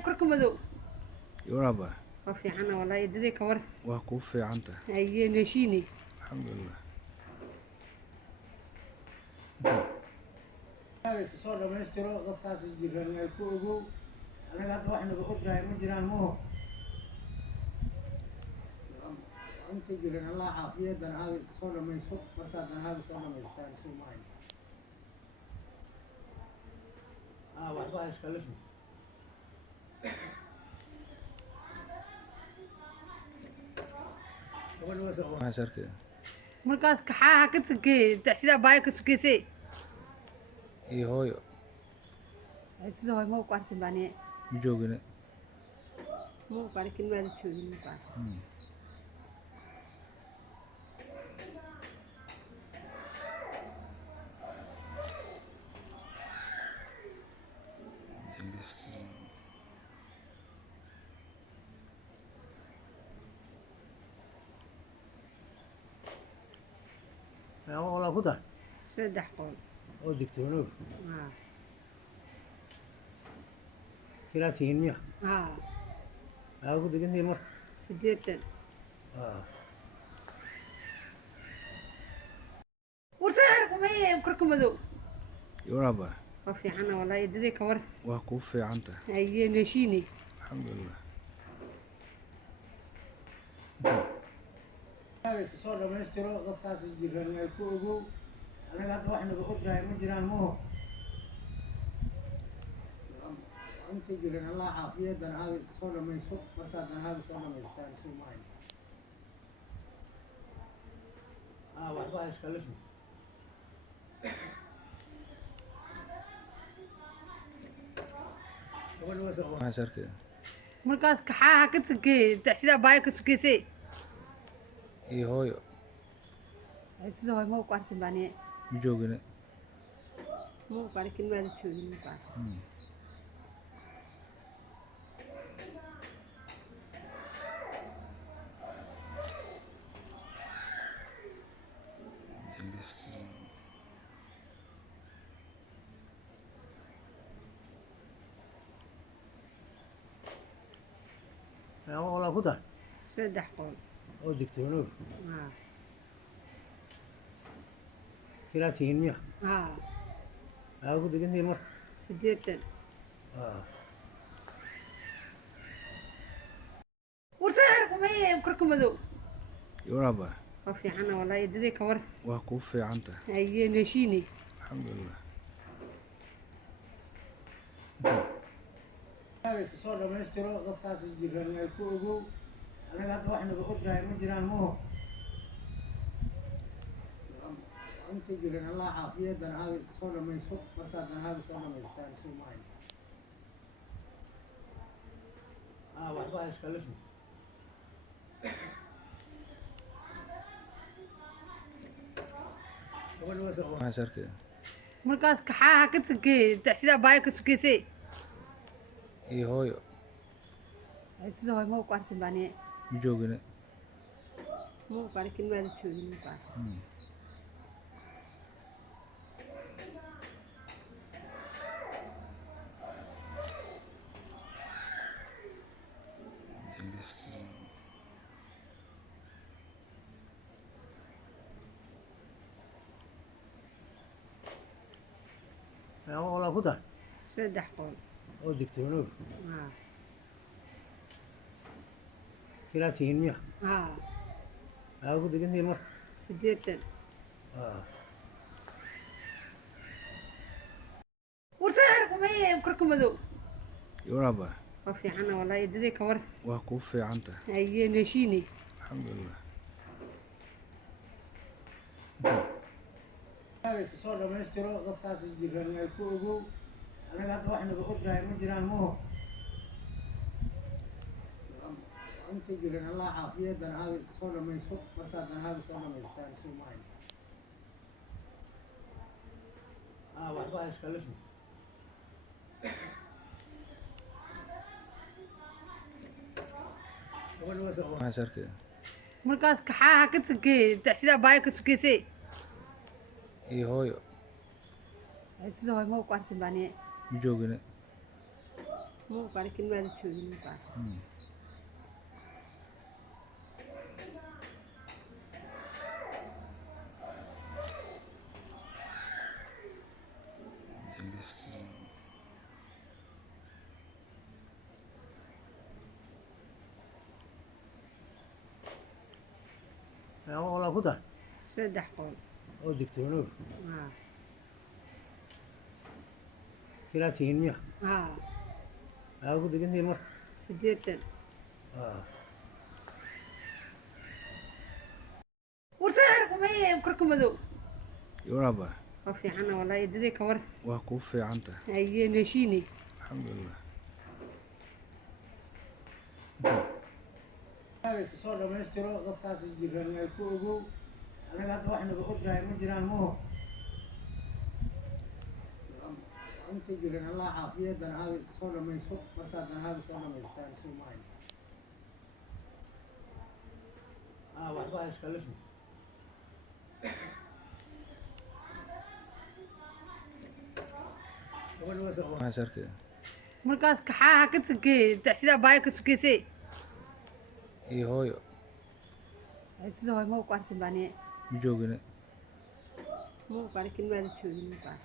كركم مدو يورابا وفي عنا والله يدي كور وكوفي عنته هي ماشيني الحمد لله. هذا صار لما يشتروا ضغط الجيران الكوجو أنا قاعد واحد بأخذ داير من جيران مو أنت جيران الله عافية دنا هذا صار لما يسوق مرتا دنا هذا صار لما يستانس معي واحد بقى يسكلفني أول وسأ ما شاركه مركز كحاها كتكي تحسيها بايك سكيسي إيه هوي هسه هاي مو قارك باني مجوجنا مو قارك ما تشوفي مو قارك والله خذها سدح قول ودك تنور اه ثلاثين مية اه أخذ قنديل مر سديتن آه ورتعرفوا مية كركم مدو يورابا وفي عنا والله يدي كور وكوفي عنته هي ماشيني الحمد لله. هذا صار لما يشتروا ضغط الجيران الكوجو أنا قاعد واحد بأخذ داير من جيران مو أنت جيران الله عافية دنا هذا صار لما يسوق مرتا دنا هذا صار لما يستانس معي واحد بقى يسكلفني أول وسأ ما شاركه مركز كحاها كتكي تحسيها بايك سكيسي إيه هوي هسه هاي مو قارك باني مجوجنا مو قارك ما تشوفي مو قارك والله خذها سدح قول ودك تنور اه ثلاثين مية اه أخذ قنديل مر سديتن آه ورتعرفوا مية كركم مدو يورابا وفي عنا والله يدي كور وكوفي عنته هي ماشيني الحمد لله. هذا صار لما يشتروا ضغط الجيران الكوجو أنا قاعد واحد بأخذ داير من جيران مو أنت جيران الله عافية دنا هذا صار لما يسوق مرتا دنا هذا صار لما يستانس معي واحد بقى يسكلفني أول وسأ ما شاركه مركز كحاها كتكي تحسيها بايك سكيسي إيه هوي هسه هاي مو قارك باني مجوجنا مو قارك ما تشوفي مو قارك والله خذها سدح قول ودك تنور اه ثلاثين مية اه أخذ قنديل مر سديتن آه ورتعرفوا مية كركم مدو يورابا وفي عنا والله يدي كور وكوفي عنته هي ماشيني الحمد لله. هذا صار لما يشتروا ضغط الجيران الكوجو أنا قاعد واحد بأخذ داير من جيران مو أنت جيران الله عافية دنا هذا صار لما يسوق مرتا دنا هذا صار لما يستانس معي واحد بقى يسكلفني أول وسأ ما شاركه مركز كحاها كتكي تحسيها بايك سكيسي إيه هوي هسه هاي مو قارك باني مجوجنا muuqaal kilmaada joogin muuqaal والله كده 3 qool oo digtoonow haa kilaa tihiin miya haa aa ku degantihiin marka 80 aa wartaan kumay korka madow Yoraba. waa fiicana wallahi dadii ka war Waa kuu fiican tahay. ayee meeshiini Alxamdulillah. iska soo dhamaystiro dadkaas jiran meel ku ogow anaga hadda wax naga ordahay ma jiraan mooho inta jiran allah caafiya danahaaga iska soo dhamayso markaad danahaaga soo dhamaystaan isu maayo waxba ha iska lifi gabadha waa soo Maxaa sharkii? markaas kaxaaha ka tagay taxsida baay ka sukeysay Iyo hooyo. sidoo way ma ku arkin baani Ma joogine. muuqaal kilmaada joogin muuqaal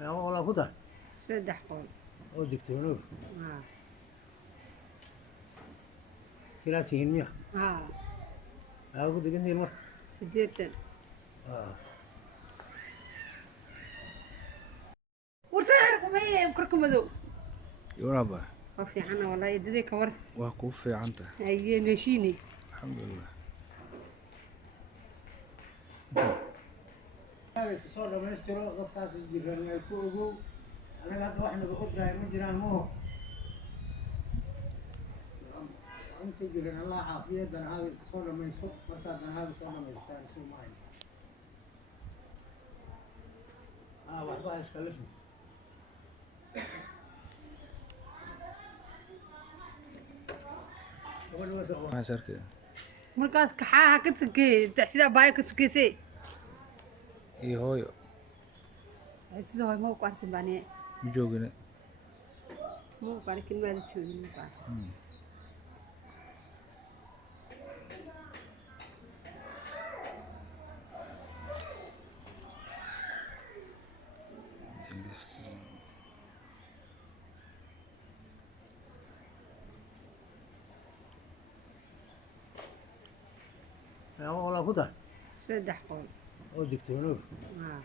والله كده 3 qool oo digtoonow haa kilaa tihiin miya haa aa ku degantihiin marka 80 aa wartaan kumay korka madow Yoraba. waa fiicana wallahi dadii ka war Waa kuu fiican tahay. ayee meeshiini Alxamdulillah. iska soo dhamaystiro dadkaas jiran meel ku ogow anaga hadda wax naga ordahay ma jiraan mooho inta jiran allah caafiya danahaaga iska soo dhamayso markaad danahaaga soo dhamaystaan isu maayo waxba ha iska lifi gabadha waa soo Maxaa sharkii? markaas kaxaaha ka tagay taxsida baay ka sukeysay Iyo hooyo. sidoo way ma ku arkin baani Ma joogine. muuqaal kilmaada joogin muuqaal والله كده 3 qool oo digtoonow haa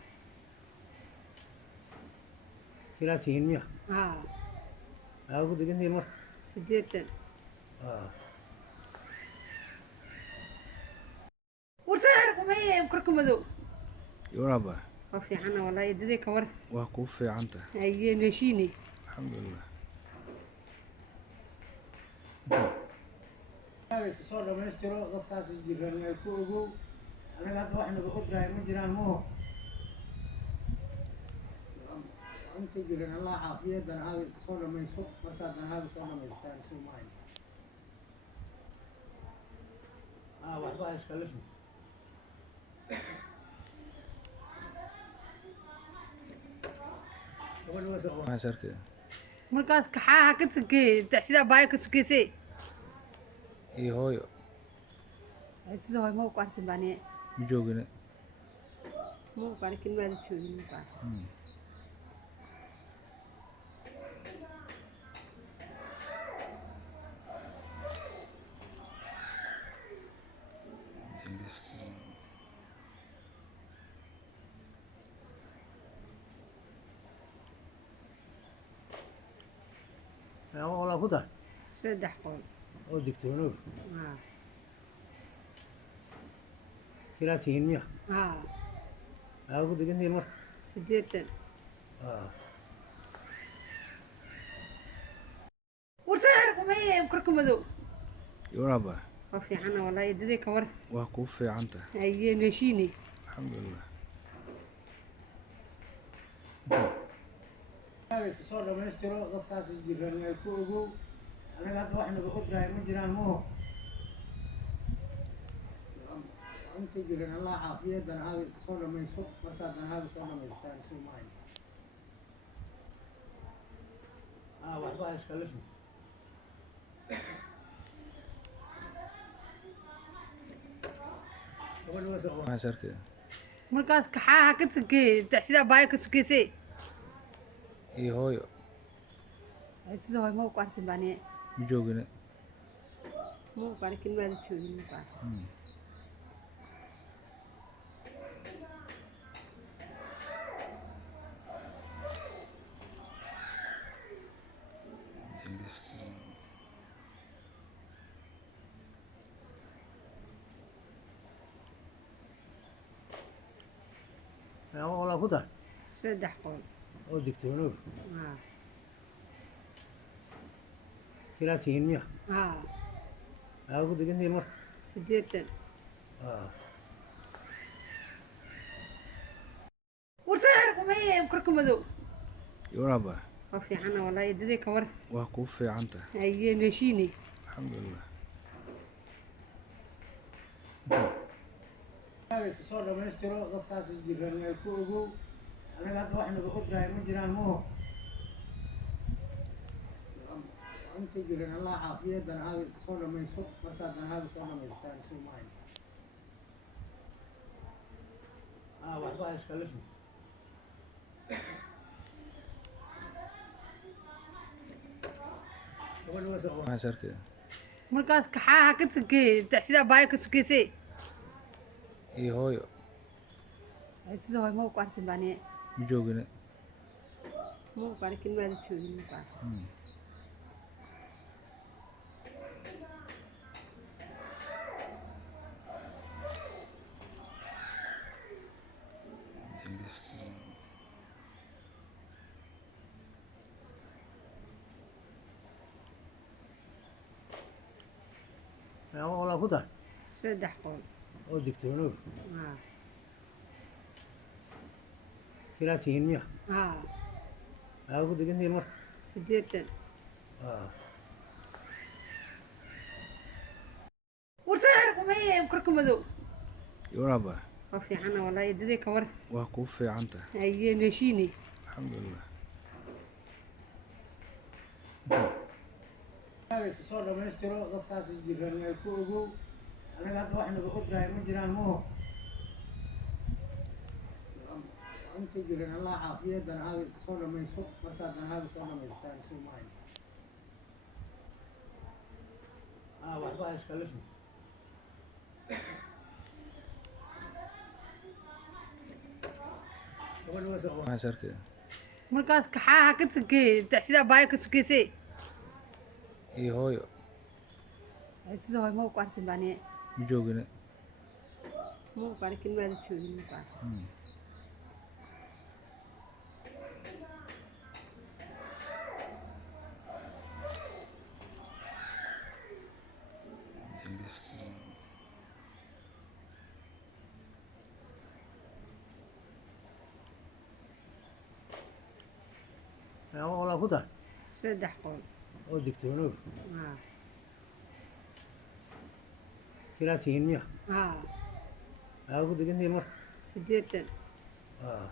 kilaa tihiin miya haa aa ku degantihiin marka 80 aa wartaan kumay korka madow Yoraba. waa fiicana wallahi dadii ka war Waa kuu fiican tahay. ayee meeshiini Alxamdulillah. iska soo dhamaystiro dadkaas jiran meel ku ogow anaga hadda wax naga ordahay ma jiraan mooho inta jiran allah caafiya danahaaga iska soo dhamayso markaad danahaaga soo dhamaystaan isu maayo waxba ha iska lifi gabadha waa soo Maxaa sharkii? markaas kaxaaha ka tagay taxsida baay ka sukeysay Iyo hooyo. sidoo way ma ku arkin baani Ma joogine. muuqaal kilmaada joogin muuqaal والله كده 3 qool oo digtoonow haa kilaa tihiin miya haa aa ku degantihiin marka 80 aa wartaan kumay korka madow Yoraba. waa fiicana wallahi dadii ka war Waa kuu fiican tahay. ayee meeshiini Alxamdulillah. هذا iska dhamaystiro dadkaas jiran meel ku ogow anaga hadda wax naga ordahay ma jiraan moo inta jiran allah caafiya danahaaga iska soo dhamayso markaad danahaaga soo dhamaystaan isu maayn waxba iska lafin Waxaan arkay markaas kaxaha ka tagee taxsida baaya ka sukeysay iyo hooyo ay sidoo ay ma ku arkin baane ma joogine. ma ku arkin ma la joogin ma والله خذها saddex qool oo digtoonow haa kiraatihiin miya haa ku degantihiin mar 80 wartaan kumay korka madow Yoraba waa fiican wallahi dadii ka war waa ku fiican tahay. ayee meeshiini Alxamdulillah. هذا iska soo dhamaystiro dadkaas jiran meel ku ogow anaga hadda wax naga ordahay ma jiraan moo inta jiran allah caafiya danahaaga iska soo dhamayso markaad danahaaga soo dhamaystaan isu maayn waxba iska lafin Waxaan arkay markaas kaxaha ka tagee taxsida baaya ka sukeysay iyo hooyo ay sidoo ay ma ku arkin baane ma joogine. ma ku arkin ma la joogin ma والله خذها saddex qool oo digtoonow haa kiraatihiin miya haa ku degantihiin mar 80 wartaan kumay korka madow Yoraba waa fiican wallahi dadii ka war waa ku fiican tahay. ayee meeshiini Alxamdulillah. هذا iska soo dhamaystiro dadkaas jiran meel ku ogow anaga hadda wax naga ordahay ma jiraan moo inta jiran allah caafiya danahaaga iska soo dhamayso markaad danahaaga soo dhamaystaan isu maayn waxba iska lafin Waxaan arkay markaas kaxaha ka tagee taxsida baaya ka sukeysay iyo hooyo ay sidoo ay ma ku arkin baane ma joogine. ma ku arkin ma la joogin ma والله خذها saddex qool oo digtoonow haa kiraatihiin miya haa ku degantihiin mar 80 اه